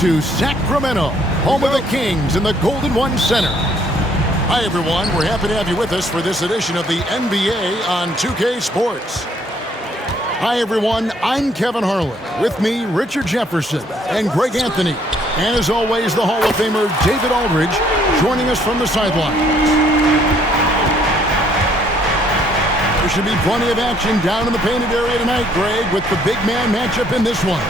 to Sacramento, home of the Kings in the Golden One Center. Hi, everyone. We're happy to have you with us for this edition of the NBA on 2K Sports. Hi, everyone. I'm Kevin Harlan. With me, Richard Jefferson and Greg Anthony. And as always, the Hall of Famer David Aldridge joining us from the sidelines. There should be plenty of action down in the painted area tonight, Greg, with the big man matchup in this one.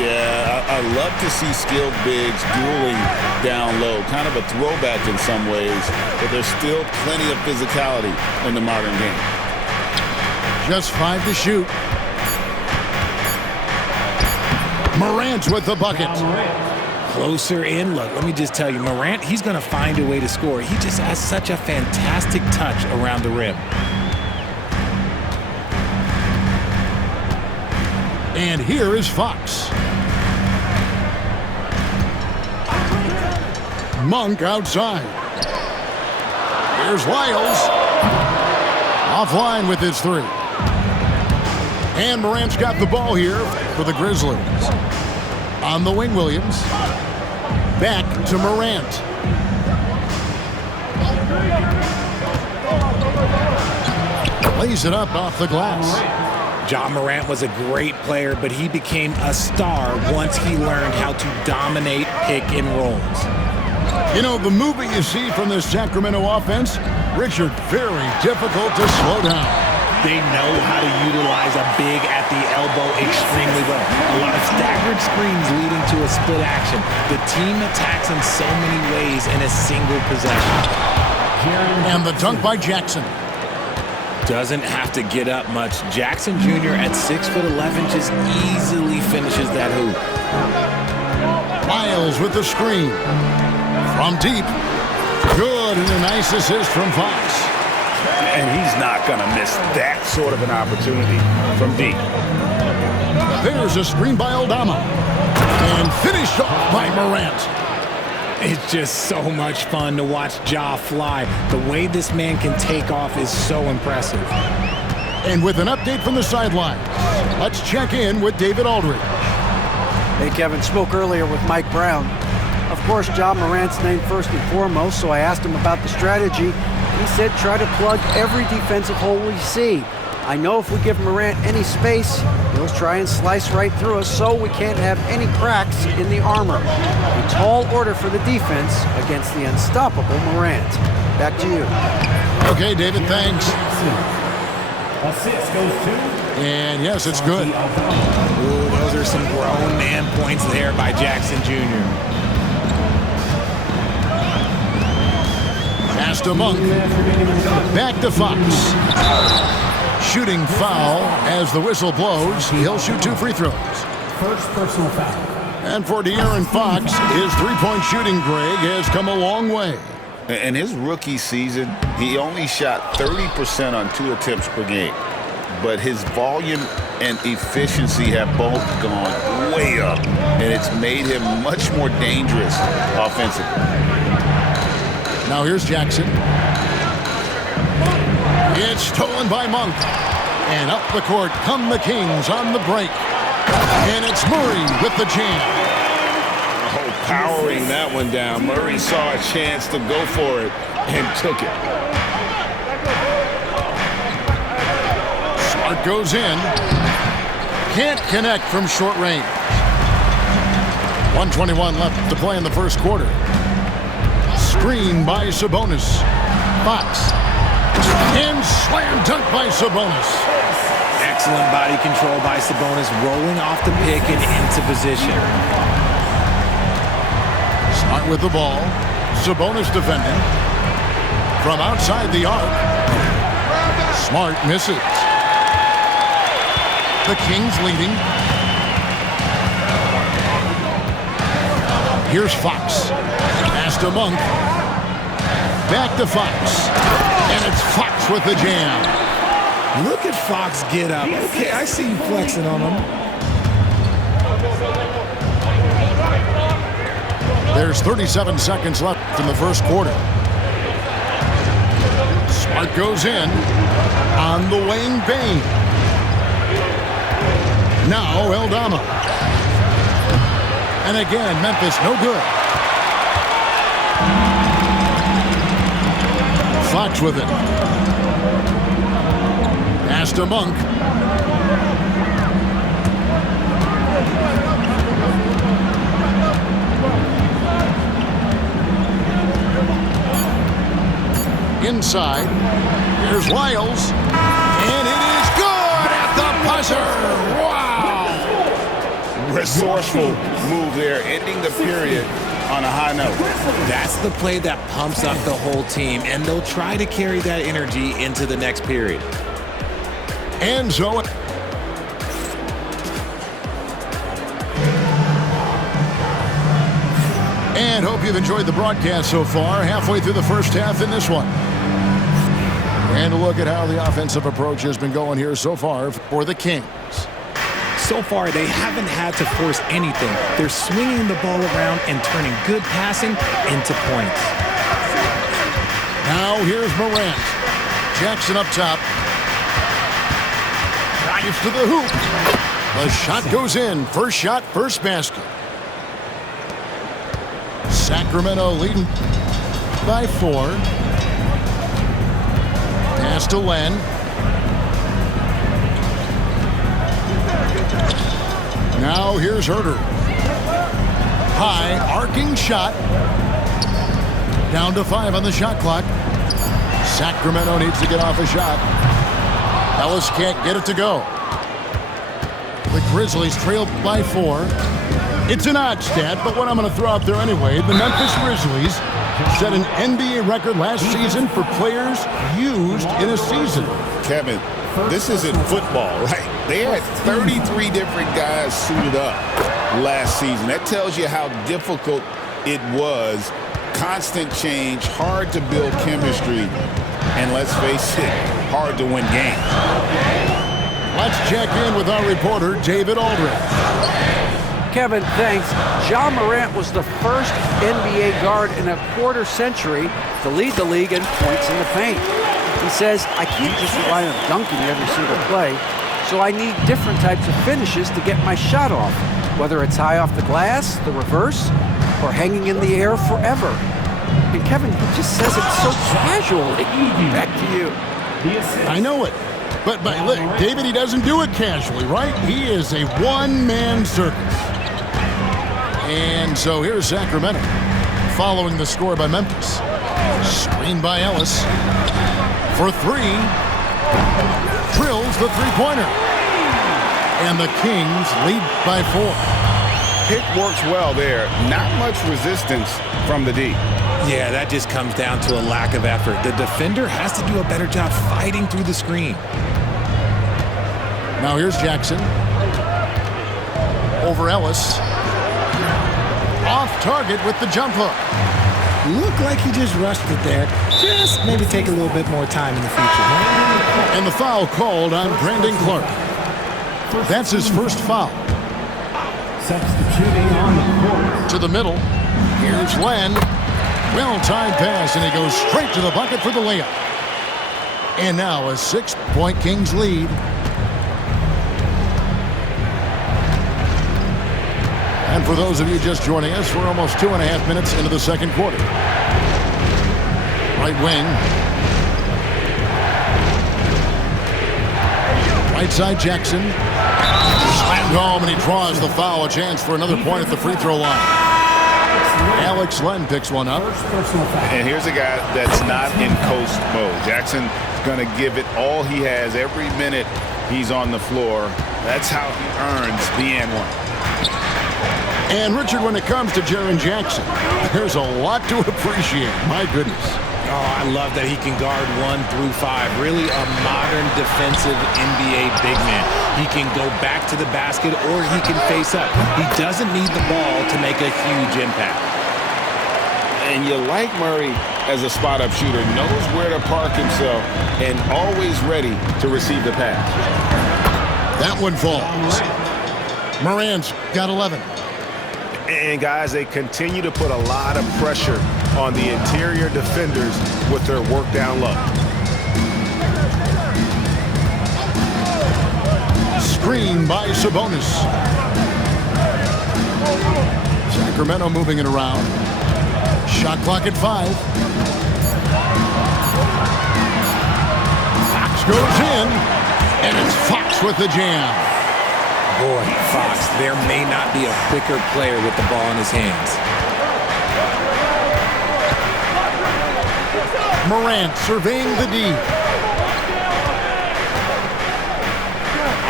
Yeah, I love to see skilled bigs dueling down low. Kind of a throwback in some ways, but there's still plenty of physicality in the modern game. Just 5 to shoot. Morant with the bucket. Closer in. Look, let me just tell you, Morant, he's going to find a way to score. He just has such a fantastic touch around the rim. And here is Fox. Monk outside. Here's Lyles. Offline with his three. And Morant's got the ball here for the Grizzlies. On the wing, Williams. Back to Morant. Lays it up off the glass. Ja Morant was a great player, but he became a star once he learned how to dominate pick and rolls. You know, the movement you see from this Sacramento offense, Richard, very difficult to slow down. They know how to utilize a big at the elbow extremely well. A lot of staggered screens leading to a split action. The team attacks in so many ways in a single possession. And the dunk by Jackson. Doesn't have to get up much. Jackson Jr. at 6'11" just easily finishes that hoop. Lyles with the screen. From deep. Good, and a nice assist from Fox. And he's not going to miss that sort of an opportunity from deep. There's a screen by Aldama. And finished off by Morant. It's just so much fun to watch Ja fly. The way this man can take off is so impressive. And with an update from the sideline, let's check in with David Aldridge. Hey, Kevin, spoke earlier with Mike Brown. Of course, Ja Morant's named first and foremost, so I asked him about the strategy. He said try to plug every defensive hole we see. I know if we give Morant any space, he'll try and slice right through us, so we can't have any cracks in the armor. A tall order for the defense against the unstoppable Morant. Back to you. Okay, David, thanks. Assist goes to... And yes, it's good. Ooh, those are some grown man points there by Jackson Jr. Pass to Monk. Back to Fox. Shooting foul as the whistle blows. He'll shoot 2 free throws. First personal foul. And for De'Aaron Fox, his three-point shooting, Greg, has come a long way. In his rookie season, he only shot 30% on 2 attempts per game. But his volume and efficiency have both gone way up, and it's made him much more dangerous offensively. Now here's Jackson. It's stolen by Monk. And up the court come the Kings on the break. And it's Murray with the jam. Oh, powering that one down. Murray saw a chance to go for it and took it. Smart goes in. Can't connect from short range. 1:21 left to play in the first quarter. Screen by Sabonis. Fox. And slam dunk by Sabonis. Excellent body control by Sabonis, rolling off the pick and into position. Smart with the ball. Sabonis defending. From outside the arc. Smart misses. The Kings leading. Here's Fox. Pass to Monk. Back to Fox. And it's Fox with the jam. Look at Fox get up. Okay, I see you flexing on him. There's 37 seconds left in the first quarter. Smart goes in. On the wing, Bane. Now Aldama. And again, Memphis no good. Fox with it. Pass to Monk. Inside. Here's Lyles. And it is good at the buzzer. Wow! Resourceful move there, ending the period on a high note. That's the play that pumps up the whole team, and they'll try to carry that energy into the next period. And so and hope you've enjoyed the broadcast so far. Halfway through the first half in this one. And a look at how the offensive approach has been going here so far for the Kings. So far, they haven't had to force anything. They're swinging the ball around and turning good passing into points. Now here's Morant. Jackson up top. Drives to the hoop. The shot goes in. First shot, first basket. Sacramento leading by 4. Pass to Len. Now here's Herter. High, arcing shot. Down to 5 on the shot clock. Sacramento needs to get off a shot. Ellis can't get it to go. The Grizzlies trail by 4. It's an odd stat, but what I'm going to throw out there anyway, the Memphis Grizzlies set an NBA record last season for players used in a season. Kevin, this isn't football, right? They had 33 different guys suited up last season. That tells you how difficult it was. Constant change, hard to build chemistry, and let's face it, hard to win games. Let's check in with our reporter, David Aldridge. Kevin, thanks. Ja Morant was the first NBA guard in a quarter century to lead the league in points in the paint. He says, I can't just rely on dunking every single play, so I need different types of finishes to get my shot off, whether it's high off the glass, the reverse, or hanging in the air forever. And Kevin, he just says it so casually. Back to you. I know it. But look, David, he doesn't do it casually, right? He is a one-man circus. And so here's Sacramento, following the score by Memphis. Screen by Ellis. For 3. Drills the three-pointer. And the Kings lead by 4. Pick works well there. Not much resistance from the D. Yeah, that just comes down to a lack of effort. The defender has to do a better job fighting through the screen. Now here's Jackson. Over Ellis. Off target with the jump hook. Looked like he just rushed it there. Just maybe take a little bit more time in the future. And the foul called on Brandon Clark. That's his first foul. Substituting on the court. To the middle. Here's Len. Well-timed pass, and he goes straight to the bucket for the layup. And now a 6-point Kings lead. And for those of you just joining us, we're almost 2.5 minutes into the second quarter. Right wing. Right side Jackson. Slammed home, and he draws the foul. A chance for another point at the free throw line. Alex Len picks one up. And here's a guy that's not in coast mode. Jackson's going to give it all he has every minute he's on the floor. That's how he earns the and one. And Richard, when it comes to Jaren Jackson, there's a lot to appreciate. My goodness. Oh, I love that he can guard 1 through 5. Really a modern defensive NBA big man. He can go back to the basket or he can face up. He doesn't need the ball to make a huge impact. And you like Murray as a spot-up shooter, knows where to park himself, and always ready to receive the pass. That one falls. Morant's got 11. And guys, they continue to put a lot of pressure on the interior defenders with their work down low. Screen by Sabonis. Sacramento moving it around. Shot clock at 5. Fox goes in, and it's Fox with the jam. Boy, Fox, there may not be a quicker player with the ball in his hands. Morant surveying the D.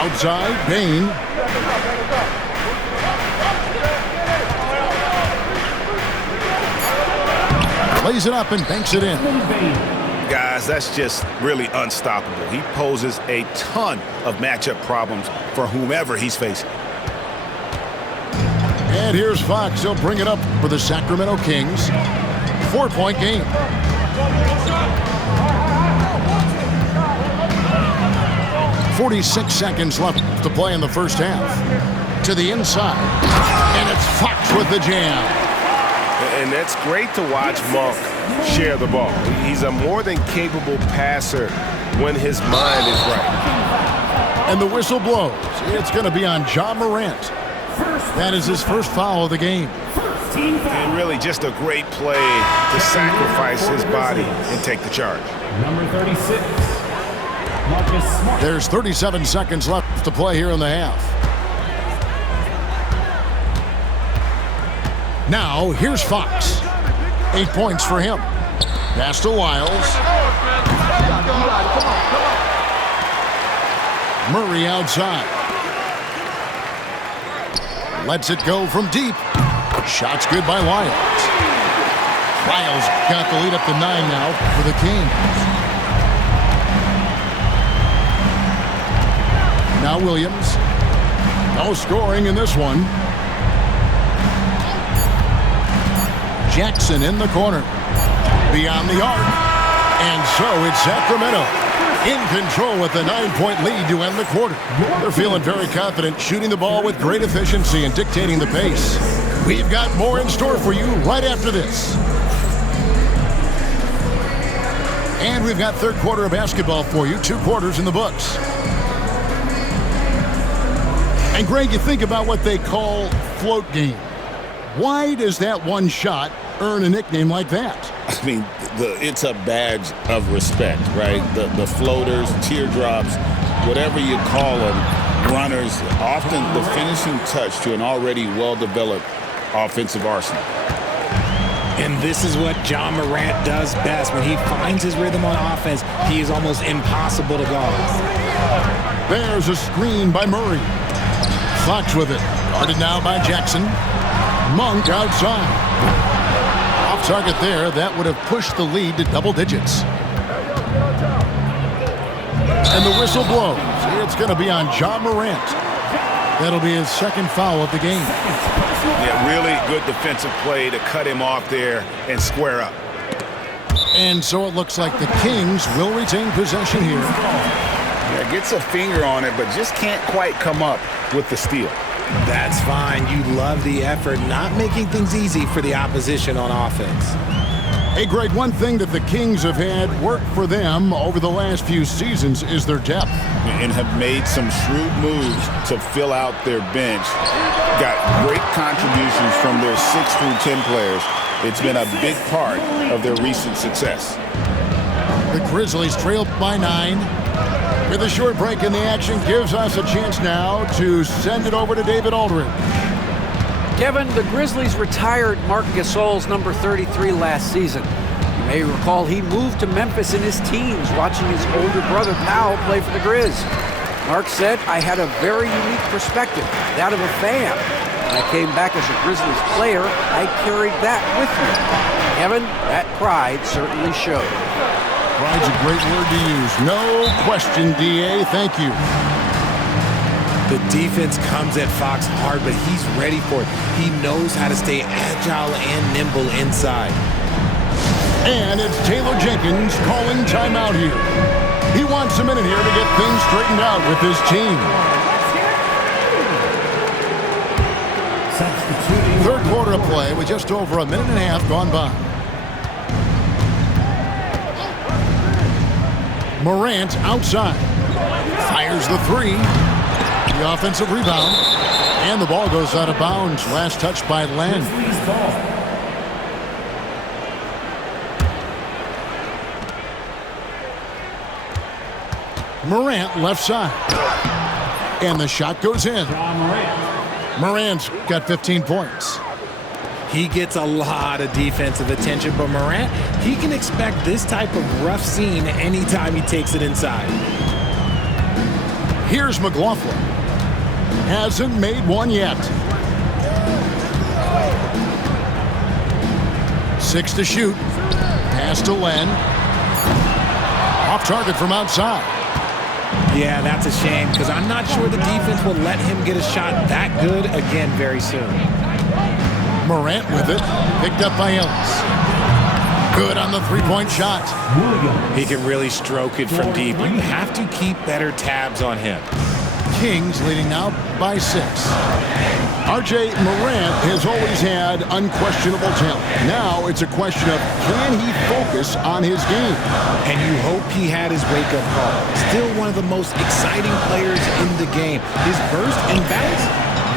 Outside, Bane. Lays it up and banks it in. Guys, that's just really unstoppable. He poses a ton of matchup problems for whomever he's facing. And here's Fox. He'll bring it up for the Sacramento Kings. 4-point game. .46 seconds left to play in the first half. To the inside. And it's Fox with the jam. And that's great to watch Monk share the ball. He's a more than capable passer when his mind is right. And the whistle blows. It's going to be on Ja Morant. That is his first foul of the game. And really just a great play to sacrifice his body and take the charge. Number 36, Marcus Smart. There's 37 seconds left to play here in the half. Now, here's Fox. 8 points for him. Pass to Wiles. Murray outside. Lets it go from deep. Shot's good by Wiles. Wiles got the lead up to 9 now for the Kings. Now Williams. No scoring in this one. Jackson in the corner. Beyond the arc. And so it's Sacramento in control with a 9-point lead to end the quarter. They're feeling very confident, shooting the ball with great efficiency and dictating the pace. We've got more in store for you right after this. And we've got third quarter of basketball for you, 2 quarters in the books. And Greg, you think about what they call float game. Why does that one shot earn a nickname like that? I mean, it's a badge of respect, right? The floaters, teardrops, whatever you call them, runners, often the finishing touch to an already well-developed offensive arsenal. And this is what Ja Morant does best. When he finds his rhythm on offense, he is almost impossible to guard. There's a screen by Murray. Fox with it. Guarded now by Jackson. Monk outside. Off target there. That would have pushed the lead to double digits. And the whistle blows. It's going to be on Ja Morant. That'll be his second foul of the game. Yeah, really good defensive play to cut him off there and square up. And so it looks like the Kings will retain possession here. Yeah, gets a finger on it, but just can't quite come up with the steal. That's fine. You love the effort, not making things easy for the opposition on offense. Hey, Greg, one thing that the Kings have had work for them over the last few seasons is their depth. And have made some shrewd moves to fill out their bench. Got great contributions from their 6 through 10 players. It's been a big part of their recent success. The Grizzlies trail by 9. With a short break in the action gives us a chance now to send it over to David Aldridge. Kevin, the Grizzlies retired Marc Gasol's number 33 last season. You may recall he moved to Memphis in his teens, watching his older brother Powell play for the Grizz. Marc said, "I had a very unique perspective, that of a fan. When I came back as a Grizzlies player, I carried that with me." Kevin, that pride certainly showed. Pride's a great word to use. No question, D.A. Thank you. The defense comes at Fox hard, but he's ready for it. He knows how to stay agile and nimble inside. And it's Taylor Jenkins calling timeout here. He wants a minute here to get things straightened out with his team. Substituting. Third quarter of play with just over a minute and a half gone by. Morant outside. Fires the 3. The offensive rebound. And the ball goes out of bounds. Last touch by Len. Grizzlies ball. Morant left side. And the shot goes in. John Morant. Morant's got 15 points. He gets a lot of defensive attention, but Morant, he can expect this type of rough scene anytime he takes it inside. Here's McLaughlin. Hasn't made one yet. 6 to shoot. Pass to Len. Off target from outside. Yeah, that's a shame because I'm not sure the defense will let him get a shot that good again very soon. Morant with it. Picked up by Ellis. Good on the three-point shot. He can really stroke it from deep. You have to keep better tabs on him. Kings leading now by 6. R.J. Morant has always had unquestionable talent. Now it's a question of can he focus on his game? And you hope he had his wake-up call. Still one of the most exciting players in the game. His burst and bounce,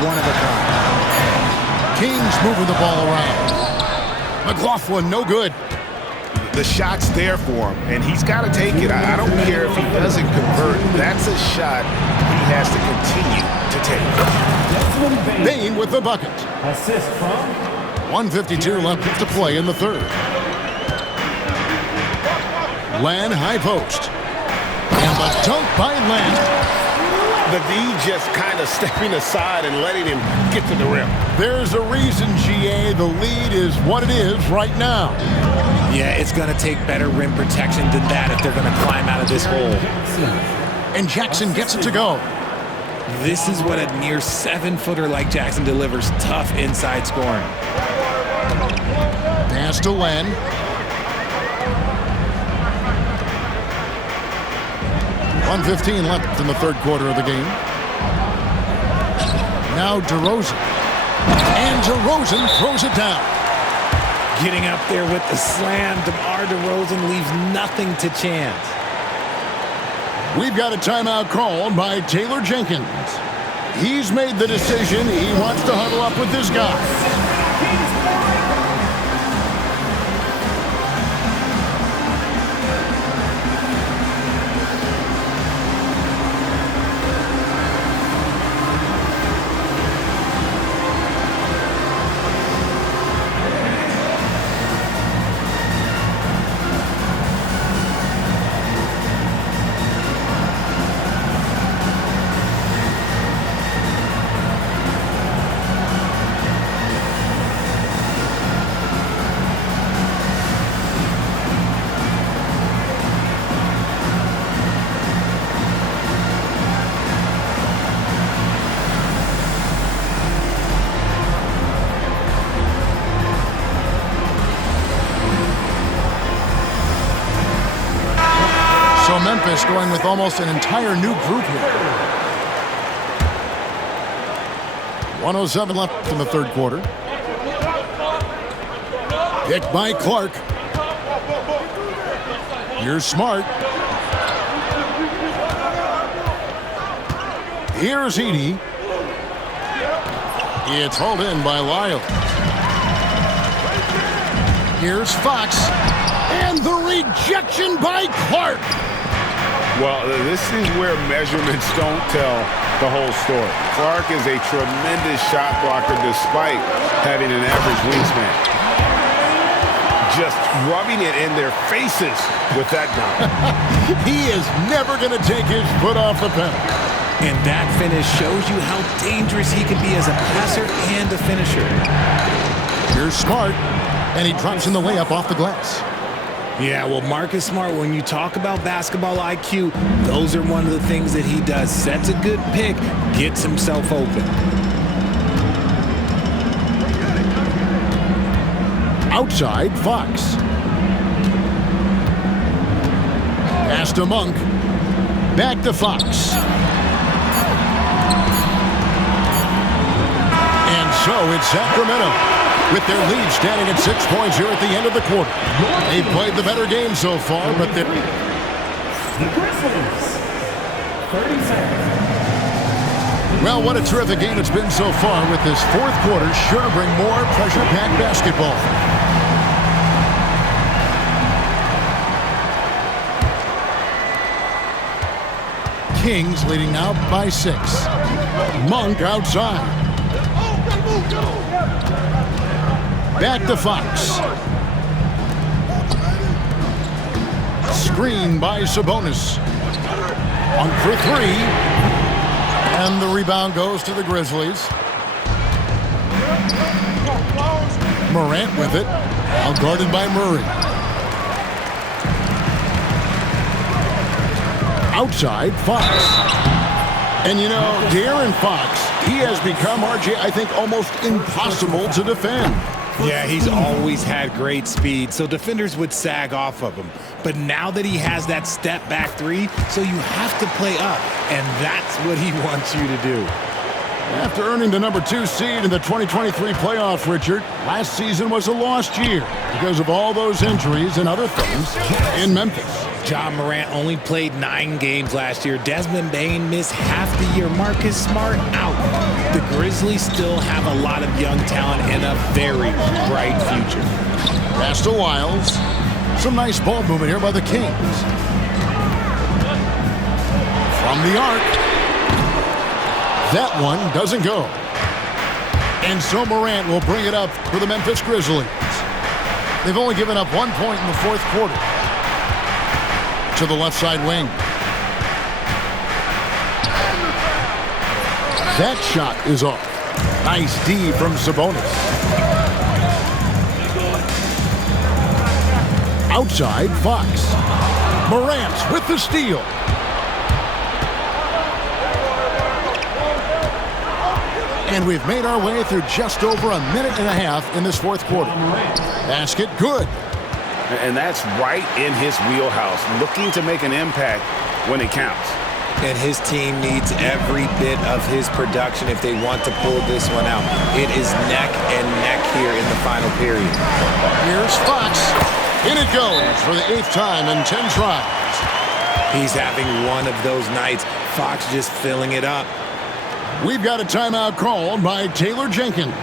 one of a kind. Kings moving the ball around. McLaughlin, no good. The shot's there for him, and he's got to take it. I don't care if he doesn't convert. That's a shot he has to continue to take. Desmond Bane with the bucket. Assist from 1:52 left to play in the third. Len high post. And the dunk by Len. The D just kind of stepping aside and letting him get to the rim. There's a reason, GA, the lead is what it is right now. Yeah, it's going to take better rim protection than that if they're going to climb out of this hole. And Jackson gets it to go. This is what a near 7-footer like Jackson delivers. Tough inside scoring. Pass to Len. .115 left in the third quarter of the game. Now DeRozan. And DeRozan throws it down. Getting up there with the slam, DeMar DeRozan leaves nothing to chance. We've got a timeout called by Taylor Jenkins. He's made the decision. He wants to huddle up with this guy. So Memphis going with almost an entire new group here. 1:07 left in the third quarter. Picked by Clark. Here's Smart. Here's Edey. It's hauled in by Lyle. Here's Fox. And the rejection by Clark. Well, this is where measurements don't tell the whole story. Clark is a tremendous shot blocker despite having an average wingspan. Just rubbing it in their faces with that dunk. He is never going to take his foot off the pedal. And that finish shows you how dangerous he can be as a passer and a finisher. Here's Smart, and he drops in the layup off the glass. Yeah, well, Marcus Smart, when you talk about basketball IQ, those are one of the things that he does. Sets a good pick, gets himself open. Outside, Fox. Pass to Monk. Back to Fox. And so it's Sacramento, with their lead standing at 6 points here at the end of the quarter. They've played the better game so far, but they're... the Grizzlies. 30 seconds. Well, what a terrific game it's been so far, with this fourth quarter sure to bring more pressure-packed basketball. Kings leading now by 6. Monk outside. Back to Fox. Screen by Sabonis. Monk for 3. And the rebound goes to the Grizzlies. Morant with it. Now guarded by Murray. Outside, Fox. And you know, De'Aaron Fox, he has become, RJ, I think, almost impossible to defend. Yeah, he's always had great speed, so defenders would sag off of him. But now that he has that step-back 3, so you have to play up, and that's what he wants you to do. After earning the number 2 seed in the 2023 playoff, Richard, last season was a lost year because of all those injuries and other things in Memphis. Ja Morant only played 9 games last year. Desmond Bane missed half the year. Marcus Smart out. The Grizzlies still have a lot of young talent and a very bright future. Pass to Wiles. Some nice ball movement here by the Kings. From the arc. That one doesn't go. And so Morant will bring it up for the Memphis Grizzlies. They've only given up 1 point in the fourth quarter. To the left side wing. That shot is off. Nice D from Sabonis. Outside, Fox. Morant with the steal. And we've made our way through just over a minute and a half in this fourth quarter. Basket good. And that's right in his wheelhouse, looking to make an impact when it counts. And his team needs every bit of his production if they want to pull this one out. It is neck and neck here in the final period. Here's Fox. In it goes for the 8th time in 10 tries. He's having one of those nights. Fox just filling it up. We've got a timeout called by Taylor Jenkins.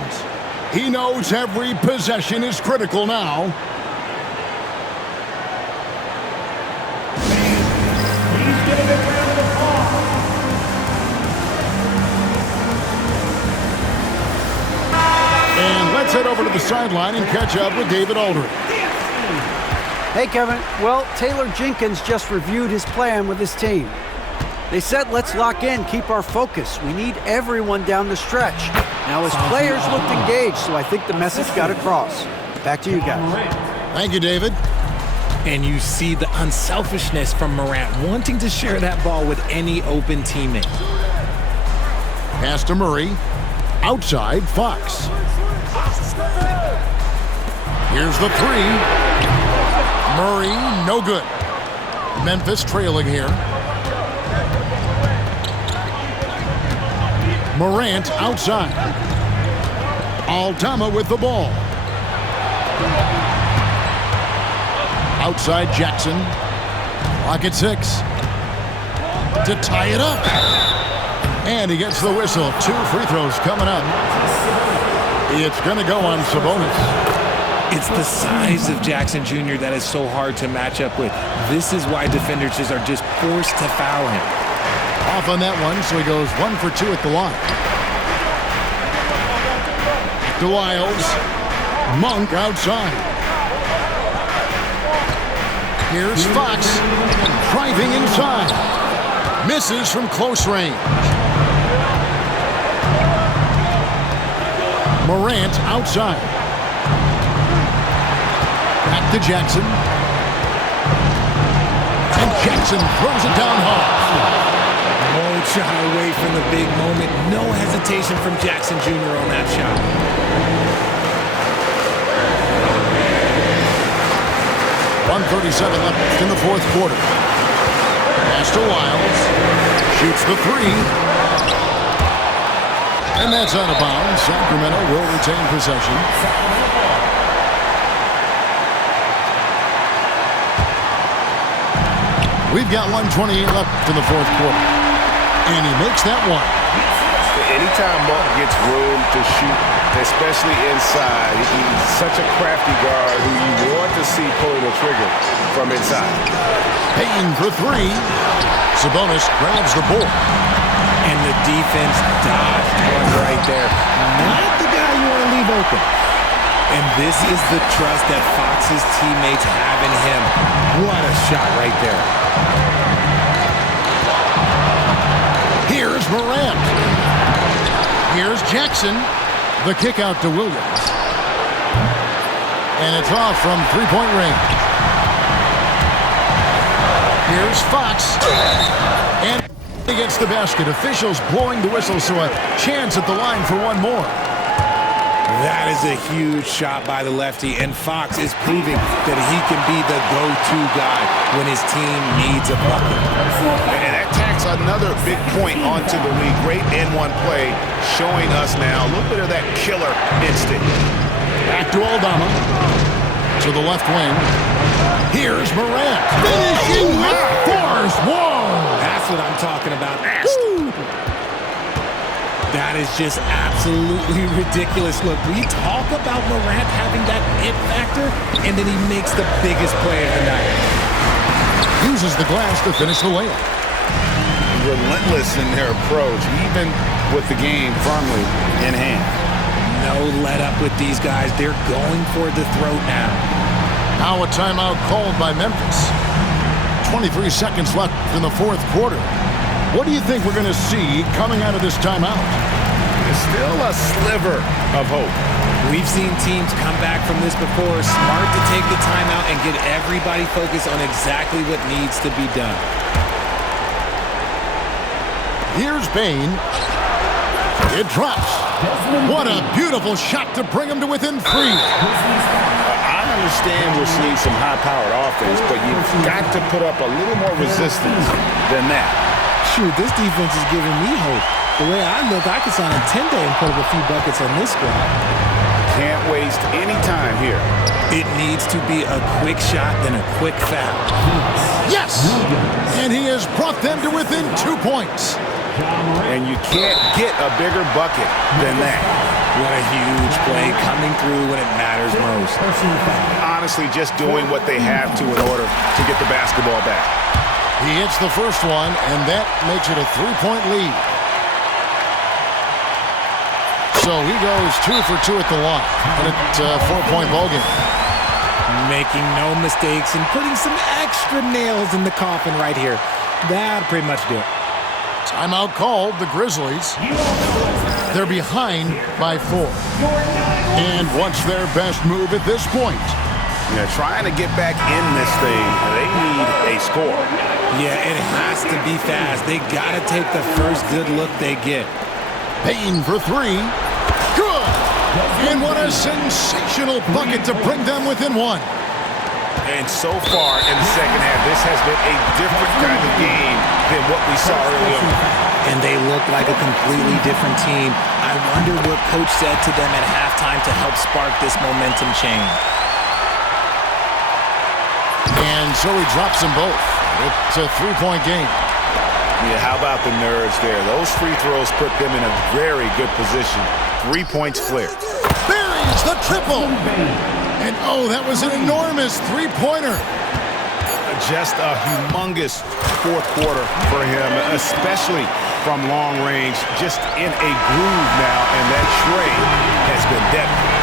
He knows every possession is critical now. And let's head over to the sideline and catch up with David Aldridge. Hey, Kevin. Well, Taylor Jenkins just reviewed his plan with his team. They said, let's lock in, keep our focus. We need everyone down the stretch. Now, his players looked engaged, so I think the message got across. Back to you guys. Thank you, David. And you see the unselfishness from Morant, wanting to share that ball with any open teammate. Pass to Murray. Outside, Fox. Here's the 3. Murray, no good. Memphis trailing here. Morant outside. Aldama with the ball. Outside Jackson. Clock at 6. To tie it up. And he gets the whistle. 2 free throws coming up. It's going to go on Sabonis. It's the size of Jackson Jr. that is so hard to match up with. This is why defenders just are just forced to foul him. Off on that one, so he goes 1 for 2 at the line. To Wiles. Monk outside. Here's Fox. Driving inside. Misses from close range. Morant outside. Back to Jackson. And Jackson throws it down hard. Won't shy away from the big moment. No hesitation from Jackson Jr. on that shot. 1:37 left in the fourth quarter. Pass to Wiles. Shoots the 3. And that's out of bounds. Sacramento will retain possession. We've got 1:28 left in the fourth quarter. And he makes that one. anytime Monk gets room to shoot, especially inside, he's such a crafty guard who you want to see pulling the trigger from inside. Payton for three. Sabonis grabs the board. And the defense dodged one right there. Not the guy you want to leave open. And this is the trust that Fox's teammates have in him. What a shot right there. Here's Morant. Here's Jackson. The kick out to Williams. And it's off from three-point range. Here's Fox. And he gets the basket. Officials blowing the whistle, so a chance at the line for one more. That is a huge shot by the lefty, and Fox is proving that he can be the go-to guy when his team needs a bucket. And that tacks another big point onto the league. Great N1 play, showing us now a little bit of that killer instinct. Back to Aldama. To the left wing. Here's Morant. Finishing with force. Whoa! That's what I'm talking about. That is just absolutely ridiculous. Look, we talk about Morant having that it factor, and then he makes the biggest play of the night. Uses the glass to finish the layup. Relentless in their approach, even with the game firmly in hand. No let up with these guys. They're going for the throat now. Now a timeout called by Memphis. 23 seconds left in the fourth quarter. What do you think we're going to see coming out of this timeout? There's still a sliver of hope. We've seen teams come back from this before. Smart to take the timeout and get everybody focused on exactly what needs to be done. Here's Bane. It drops. What a beautiful shot to bring him to within three. I understand we're seeing some high-powered offense, but you've got to put up a little more resistance than that. Shoot, this defense is giving me hope. The way I look, I could sign a 10-day and put up a few buckets on this squad. Can't waste any time here. It needs to be a quick shot, then a quick foul. Yes! And he has brought them to within 2 points. And you can't get a bigger bucket than that. What a huge play coming through when it matters most. Honestly, just doing what they have to in order to get the basketball back. He hits the first one, and that makes it a three-point lead. So he goes 2 for 2 at the line, and it's a 4-point ballgame. Making no mistakes and putting some extra nails in the coffin right here. That'll pretty much do it. Timeout called, the Grizzlies. They're behind by 4. And what's their best move at this point? Yeah, trying to get back in this thing, they need a score. Yeah, it has to be fast. They got to take the first good look they get. Payton for 3. Good! And what a sensational bucket to bring them within 1. And so far in the second half, this has been a different kind of game than what we saw early on. And they look like a completely different team. I wonder what Coach said to them at halftime to help spark this momentum change. And so he drops them both. It's a 3-point game. Yeah, how about the nerves there? Those free throws put them in a very good position. 3 points clear. Buries the triple. And oh, that was an enormous three-pointer. Just a humongous fourth quarter for him, especially from long range. Just in a groove now, and that trade has been deadly.